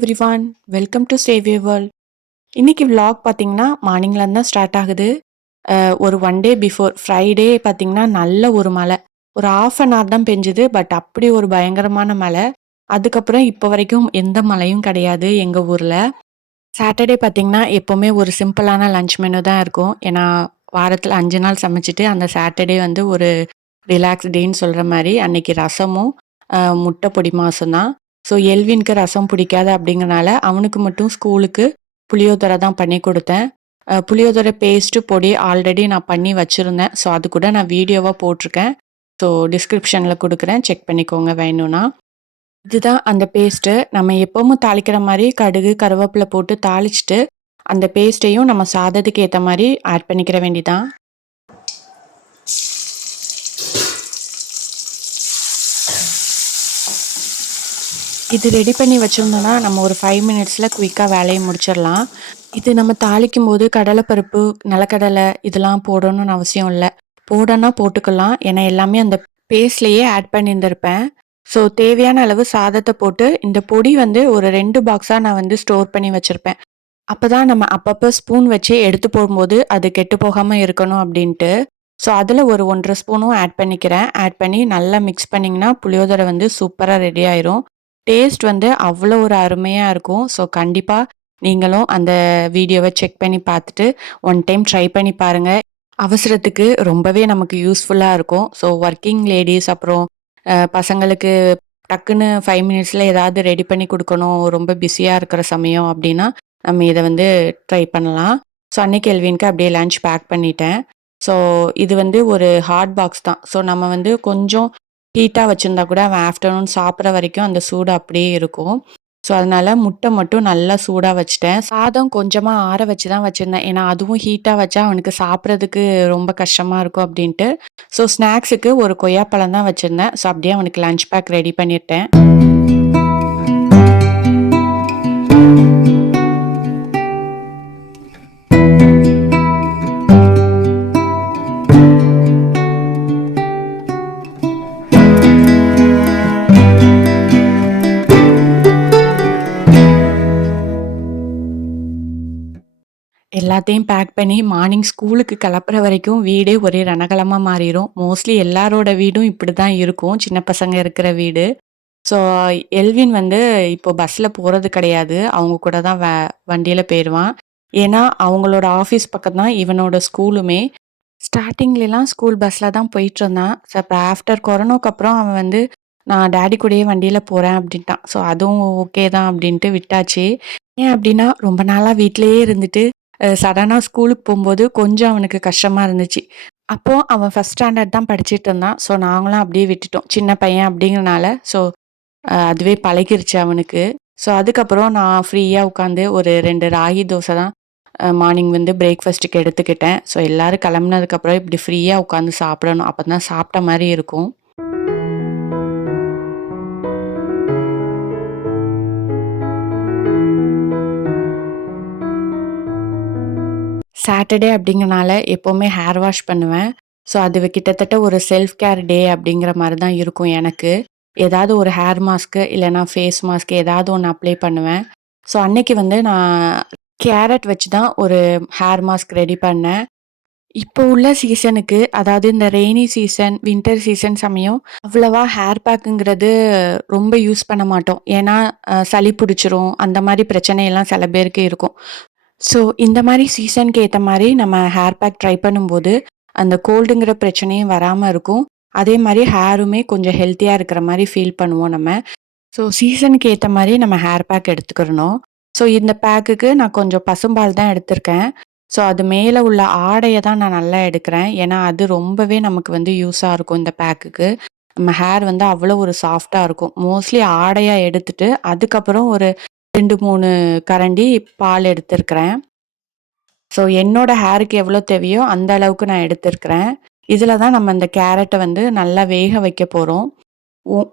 Hello everyone welcome to Saviya world இன்னைக்கு vlog பார்த்தீங்கன்னா மார்னிங்லேருந்து தான் ஸ்டார்ட் ஆகுது. ஒரு ஒன் டே பிஃபோர் ஃப்ரைடே பார்த்தீங்கன்னா நல்ல ஒரு மழை. ஒரு ஆஃப் அன் ஹவர் தான் பெஞ்சுது பட் அப்படி ஒரு பயங்கரமான மழை. அதுக்கப்புறம் இப்போ வரைக்கும் எந்த மழையும் கிடையாது எங்கள் ஊரில். சாட்டர்டே பார்த்தீங்கன்னா எப்போவுமே ஒரு சிம்பிளான லஞ்ச் மெனு தான் இருக்கும். ஏன்னா வாரத்தில் அஞ்சு நாள் சமைச்சிட்டு அந்த சாட்டர்டே வந்து ஒரு ரிலாக்ஸ் டேன்னு சொல்கிற மாதிரி அன்னைக்கு ரசமும் முட்டை பொடி மாசம் தான். ஸோ எல்வின்க்கு ரசம் பிடிக்காது அப்படிங்கறனால அவனுக்கு மட்டும் ஸ்கூலுக்கு புளியோதரை தான் பண்ணி கொடுத்தேன். புளியோதரை பேஸ்ட்டு பொடி ஆல்ரெடி நான் பண்ணி வச்சுருந்தேன். ஸோ அது கூட நான் வீடியோவாக போட்டிருக்கேன். ஸோ டிஸ்கிரிப்ஷனில் கொடுக்குறேன். செக் பண்ணிக்கோங்க வேணும்னா. இதுதான் அந்த பேஸ்ட்டு நம்ம எப்பவும் தாளிக்கிற மாதிரி கடுகு கருவேப்பிலை போட்டு தாளிச்சிட்டு அந்த பேஸ்ட்டையும் நம்ம சாதத்துக்கு ஏற்ற மாதிரி ஆட் பண்ணிக்கிற வேண்டிதான். இது ரெடி பண்ணி வச்சுருந்தோன்னா நம்ம ஒரு ஃபைவ் மினிட்ஸில் குயிக்காக வேலையை முடிச்சிடலாம். இது நம்ம தாளிக்கும் போது கடலைப்பருப்பு நிலக்கடலை இதெல்லாம் போடணும்னு அவசியம் இல்லை. போடனா போட்டுக்கலாம். ஏன்னா எல்லாமே அந்த பேஸ்ட்லேயே ஆட் பண்ணியிருந்திருப்பேன். ஸோ தேவையான அளவு சாதத்தை போட்டு இந்த பொடி வந்து ஒரு ரெண்டு பாக்ஸாக நான் வந்து ஸ்டோர் பண்ணி வச்சுருப்பேன். அப்போ தான் நம்ம அப்பப்போ ஸ்பூன் வச்சு எடுத்து போடும்போது அது கெட்டு போகாமல் இருக்கணும் அப்படின்ட்டு. ஸோ அதில் ஒரு ஒன்றரை ஸ்பூனும் ஆட் பண்ணிக்கிறேன். ஆட் பண்ணி நல்லா மிக்ஸ் பண்ணிங்கன்னா புளியோதரை வந்து சூப்பராக ரெடி ஆயிரும். டேஸ்ட் வந்து அவ்வளோ ஒரு அருமையாக இருக்கும். ஸோ கண்டிப்பாக நீங்களும் அந்த வீடியோவை செக் பண்ணி பார்த்துட்டு ஒன் டைம் ட்ரை பண்ணி பாருங்கள் அவசரத்துக்கு ரொம்பவே நமக்கு யூஸ்ஃபுல்லாக இருக்கும். ஸோ ஒர்க்கிங் லேடிஸ் அப்புறம் பசங்களுக்கு டக்குன்னு ஃபைவ் மினிட்ஸில் ஏதாவது ரெடி பண்ணி கொடுக்கணும். ரொம்ப பிஸியாக இருக்கிற சமயம் அப்படின்னா நம்ம இதை வந்து ட்ரை பண்ணலாம். ஸோ அன்னைக்கு எல்வின்க்கு அப்படியே லஞ்ச் பேக் பண்ணிட்டேன். ஸோ இது வந்து ஒரு ஹாட் பாக்ஸ் தான். ஸோ நம்ம வந்து கொஞ்சம் ஹீட்டாக வச்சுருந்தா கூட அவன் ஆஃப்டர்நூன் சாப்பிட்ற வரைக்கும் அந்த சூடு அப்படியே இருக்கும். ஸோ அதனால் முட்டை மட்டும் நல்லா சூடாக வச்சுட்டேன். சாதம் கொஞ்சமாக ஆற வச்சு தான் வச்சுருந்தேன். ஏன்னா அதுவும் ஹீட்டாக வச்சா அவனுக்கு சாப்பிட்றதுக்கு ரொம்ப கஷ்டமாக இருக்கும் அப்படின்ட்டு. ஸோ ஸ்நாக்ஸுக்கு ஒரு கொய்யாப்பழம் தான் வச்சுருந்தேன். ஸோ அப்படியே அவனுக்கு லஞ்ச் பேக் ரெடி பண்ணிட்டேன். எல்லாத்தையும் பேக் பண்ணி மார்னிங் ஸ்கூலுக்கு கிளப்புற வரைக்கும் வீடே ஒரே ரணகலமாக மாறிடும் மோஸ்ட்லி எல்லாரோட வீடும் இப்படி தான் இருக்கும். சின்ன பசங்க இருக்கிற வீடு. ஸோ எல்வின் வந்து இப்போ பஸ்ஸில் போகிறது கிடையாது. அவங்க கூட தான் வே வண்டியில் போயிடுவான் ஏன்னா அவங்களோட ஆஃபீஸ் பக்கம் தான் இவனோட ஸ்கூலுமே ஸ்டார்டிங்லலாம் ஸ்கூல் பஸ்ஸில் தான் போயிட்டு இருந்தான். ஸோ இப்போ ஆஃப்டர் கொரோனாக்கு அப்புறம் அவன் வந்து நான் டேடி கூடயே வண்டியில் போகிறேன் அப்படின்ட்டான். ஸோ அதுவும் ஓகே தான் அப்படின்ட்டு விட்டாச்சு. ஏன் அப்படின்னா ரொம்ப நாளாக வீட்டிலேயே இருந்துட்டு சடனாக ஸ்கூலுக்கு போகும்போது கொஞ்சம் அவனுக்கு கஷ்டமாக இருந்துச்சு. அப்போது அவன் ஃபஸ்ட் ஸ்டாண்டர்ட் தான் படிச்சுட்டு இருந்தான். ஸோ நாங்களும் அப்படியே விட்டுட்டோம். சின்ன பையன் அப்படிங்கிறனால ஸோ அதுவே பழகிருச்சு அவனுக்கு. ஸோ அதுக்கப்புறம் நான் ஃப்ரீயாக உட்காந்து ஒரு ரெண்டு ராகி தோசை தான் மார்னிங் வந்து பிரேக்ஃபாஸ்ட்டுக்கு எடுத்துக்கிட்டேன். ஸோ எல்லோரும் கிளம்புனதுக்கப்புறம் இப்படி ஃப்ரீயாக உட்காந்து சாப்பிடணும். அப்போ தான் சாப்பிட்ட மாதிரி இருக்கும். சாட்டர்டே அப்படிங்கறனால எப்போவுமே ஹேர் வாஷ் பண்ணுவேன். ஸோ அது கிட்டத்தட்ட ஒரு செல்ஃப் கேர் டே அப்படிங்கிற மாதிரி தான் இருக்கும் எனக்கு. ஏதாவது ஒரு ஹேர் மாஸ்க்கு இல்லைனா ஃபேஸ் மாஸ்க் ஏதாவது ஒன்று அப்ளை பண்ணுவேன். ஸோ அன்னைக்கு வந்து நான் கேரட் வச்சு தான் ஒரு ஹேர் மாஸ்க் ரெடி பண்ணேன். இப்போ உள்ள சீசனுக்கு அதாவது இந்த ரெய்னி சீசன் வின்டர் சீசன் சமயம் அவ்வளவா ஹேர் பேக்குங்கிறது ரொம்ப யூஸ் பண்ண மாட்டோம். ஏன்னா சளி பிடிச்சிரும் அந்த மாதிரி பிரச்சனையெல்லாம் சில பேருக்கு இருக்கும். ஸோ இந்த மாதிரி சீசனுக்கு ஏற்ற மாதிரி நம்ம ஹேர் பேக் ட்ரை பண்ணும்போது அந்த கோல்டுங்கிற பிரச்சனையும் வராமல் இருக்கும். அதே மாதிரி ஹேருமே கொஞ்சம் ஹெல்த்தியாக இருக்கிற மாதிரி ஃபீல் பண்ணுவோம் நம்ம. ஸோ சீசனுக்கு ஏற்ற மாதிரி நம்ம ஹேர் பேக் எடுத்துக்கிறணும். ஸோ இந்த பேக்குக்கு நான் கொஞ்சம் பசும்பால் தான் எடுத்திருக்கேன். ஸோ அது மேலே உள்ள ஆடையை தான் நான் நல்லா எடுக்கிறேன். ஏன்னா அது ரொம்பவே நமக்கு வந்து யூஸாக இருக்கும் இந்த பேக்குக்கு நம்ம ஹேர் வந்து அவ்வளோ ஒரு சாஃப்டாக இருக்கும். மோஸ்ட்லி ஆடையாக எடுத்துட்டு அதுக்கப்புறம் ஒரு ரெண்டு மூணு கரண்டி பால் எடுத்திருக்கிறேன். ஸோ என்னோட ஹேருக்கு எவ்வளோ தேவையோ அந்த அளவுக்கு நான் எடுத்திருக்கிறேன். இதில் தான் நம்ம இந்த கேரட்டை வந்து நல்லா வேக வைக்க போகிறோம்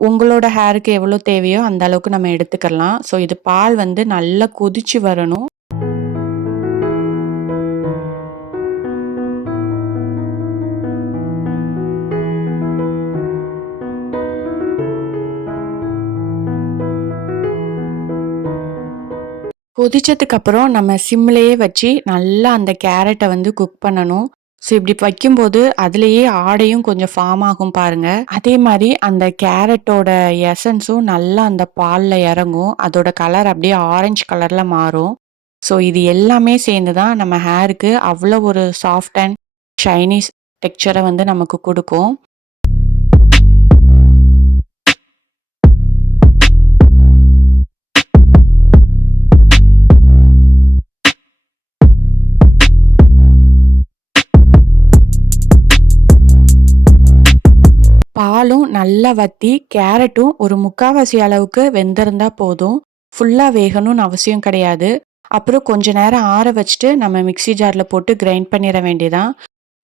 உங்களோட ஹேருக்கு எவ்வளோ தேவையோ அந்த அளவுக்கு நம்ம எடுத்துக்கலாம் ஸோ இது பால் வந்து நல்லா கொதிச்சு வரணும். கொதிச்சதுக்கப்புறம் நம்ம சிம்லேயே வச்சு நல்லா அந்த கேரட்டை வந்து குக் பண்ணணும். ஸோ இப்படி வைக்கும்போது அதிலேயே ஆடையும் கொஞ்சம் ஃபார்ம் ஆகும் பாருங்க. அதே மாதிரி அந்த கேரட்டோட எசன்ஸும் நல்லா அந்த பாலில் இறங்கும். அதோட கலர் அப்படியே ஆரஞ்சு கலரில் மாறும். ஸோ இது எல்லாமே சேர்ந்து தான் நம்ம ஹேருக்கு அவ்வளோ ஒரு சாஃப்ட் அண்ட் ஷைனி டெக்ஸ்சரை வந்து நமக்கு கொடுக்கும் பாலும் நல்லா வத்தி, கேரட்டும் ஒரு முக்காவாசி அளவுக்கு வெந்திருந்தா போதும். ஃபுல்லாக வேகணும்னு அவசியம் கிடையாது. அப்புறம் கொஞ்ச நேரம் ஆற வச்சுட்டு நம்ம மிக்ஸி ஜாரில் போட்டு கிரைண்ட் பண்ணிட வேண்டியதான்.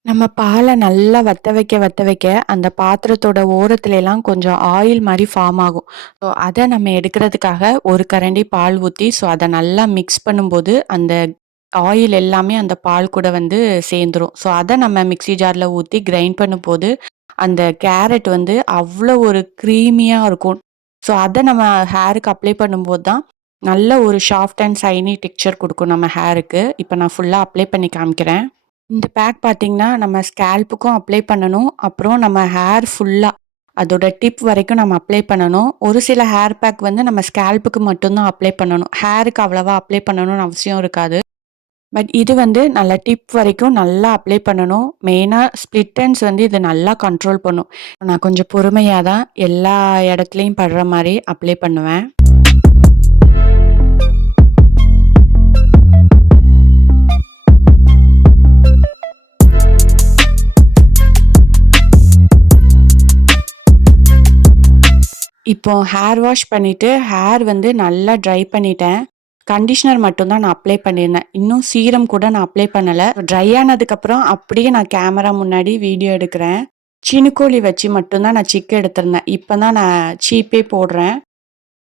நம்ம பாலை நல்லா வத்த வைக்க வத்த வைக்க அந்த பாத்திரத்தோட ஓரத்துலலாம் கொஞ்சம் ஆயில் மாதிரி ஃபார்ம் ஆகும். ஸோ அதை நம்ம எடுக்கிறதுக்காக ஒரு கரண்டி பால் ஊற்றி ஸோ அதை நல்லா மிக்ஸ் பண்ணும்போது அந்த ஆயில் எல்லாமே அந்த பால் கூட வந்து சேர்ந்துடும் ஸோ அதை நம்ம மிக்ஸி ஜாரில் ஊற்றி கிரைண்ட் பண்ணும்போது, அந்த கேரட் வந்து அவ்வளோ ஒரு க்ரீமியாக இருக்கும். ஸோ அதை நம்ம ஹேருக்கு அப்ளை பண்ணும்போது தான், நல்ல ஒரு சாஃப்ட் அண்ட் ஷைனி டெக்ஸ்சர் கொடுக்கும் நம்ம ஹேருக்கு. இப்போ நான் ஃபுல்லாக அப்ளை பண்ணி காமிக்கிறேன். இந்த பேக் பார்த்தீங்கன்னா, நம்ம ஸ்கேல்ப்புக்கும் அப்ளை பண்ணணும். அப்புறம் நம்ம ஹேர் ஃபுல்லாக அதோட டிப் வரைக்கும் நம்ம அப்ளை பண்ணணும். ஒரு சில ஹேர் பேக் வந்து நம்ம ஸ்கேல்ப்புக்கு மட்டும்தான் அப்ளை பண்ணணும். ஹேருக்கு அவ்வளோவா அப்ளை பண்ணணும்னு அவசியம் இருக்காது. பட் இது வந்து நல்லா டிப் வரைக்கும் நல்லா அப்ளை பண்ணணும். மெயினாக ஸ்ப்ளிட் எண்ட்ஸ் வந்து இது நல்லா கண்ட்ரோல் பண்ணும். நான் கொஞ்சம் பொறுமையாக தான் எல்லா இடத்துலையும் படுற மாதிரி அப்ளை பண்ணுவேன். இப்போ ஹேர் வாஷ் பண்ணிவிட்டு ஹேர் வந்து நல்லா ட்ரை பண்ணிட்டேன். கண்டிஷனர் மட்டும்தான் நான் அப்ளை பண்ணியிருந்தேன். இன்னும் சீரம் கூட நான் அப்ளை பண்ணலை ட்ரை ஆனதுக்கப்புறம் அப்படியே நான் கேமரா முன்னாடி வீடியோ எடுக்கிறேன். சினுக்கோழி வச்சு மட்டும்தான் நான் சிக்கு எடுத்திருந்தேன். இப்போ தான் நான் சீப்பே போடுறேன்.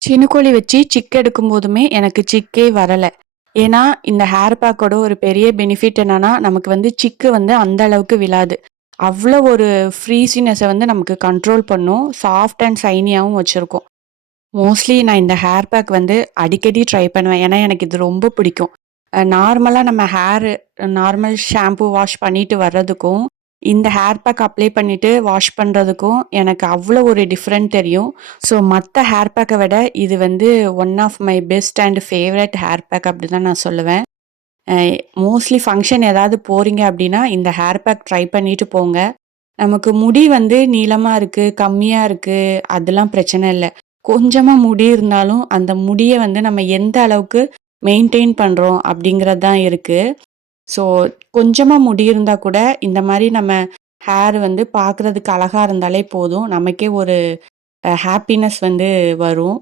சினுக்கோழி வச்சு சிக்கை எடுக்கும் போதுமே எனக்கு சிக்கே வரலை ஏன்னா, இந்த ஹேர் பேக்கோட ஒரு பெரிய பெனிஃபிட் என்னன்னா, நமக்கு வந்து சிக்கு வந்து அந்த அளவுக்கு விழாது. அவ்வளோ ஒரு ஃப்ரீசினஸை வந்து நமக்கு கண்ட்ரோல் பண்ணும். சாஃப்ட் அண்ட் சைனியாகவும் வச்சுருக்கோம் மோஸ்ட்லி நான் இந்த ஹேர் பேக் வந்து அடிக்கடி ட்ரை பண்ணுவேன். ஏன்னா, எனக்கு இது ரொம்ப பிடிக்கும். நார்மலாக நம்ம ஹேர் நார்மல் ஷாம்பு வாஷ் பண்ணிட்டு வர்றதுக்கும், இந்த ஹேர் பேக் அப்ளை பண்ணிட்டு வாஷ் பண்ணுறதுக்கும் எனக்கு அவ்வளோ ஒரு டிஃப்ரெண்ட் தெரியும். ஸோ மற்ற ஹேர் பேக்கை விட இது வந்து one of my best and favourite hair pack அப்படி தான் நான் சொல்லுவேன். மோஸ்ட்லி ஃபங்க்ஷன் ஏதாவது போகிறீங்க அப்படின்னா, இந்த ஹேர் பேக் ட்ரை பண்ணிட்டு போங்க. நமக்கு முடி வந்து நீளமாக இருக்குது கம்மியாக இருக்குது அதெல்லாம் பிரச்சனை இல்லை கொஞ்சமாக முடி இருந்தாலும், அந்த முடியை வந்து நம்ம எந்த அளவுக்கு மெயின்டைன் பண்ணுறோம் அப்படிங்கிறது தான் இருக்குது ஸோ கொஞ்சமாக முடி இருந்தால் கூட, இந்த மாதிரி நம்ம ஹேர் வந்து பார்க்குறதுக்கு அழகாக இருந்தாலே போதும். நமக்கே ஒரு ஹாப்பினஸ் வந்து வரும்.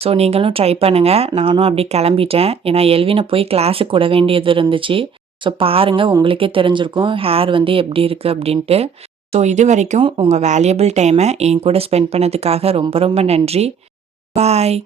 ஸோ நீங்களும் ட்ரை பண்ணுங்கள் நானும் அப்படியே கிளம்பிட்டேன். ஏன்னா எல்வினை போய் கிளாஸுக்கு விட வேண்டியது இருந்துச்சு. ஸோ பாருங்கள் உங்களுக்கே தெரிஞ்சிருக்கும் ஹேர் வந்து எப்படி இருக்குது அப்படின்ட்டு. ஸோ இது வரைக்கும் உங்கள் வேல்யூபிள் டைமை என் கூட ஸ்பெண்ட் பண்ணதுக்காக ரொம்ப ரொம்ப நன்றி. பாய்.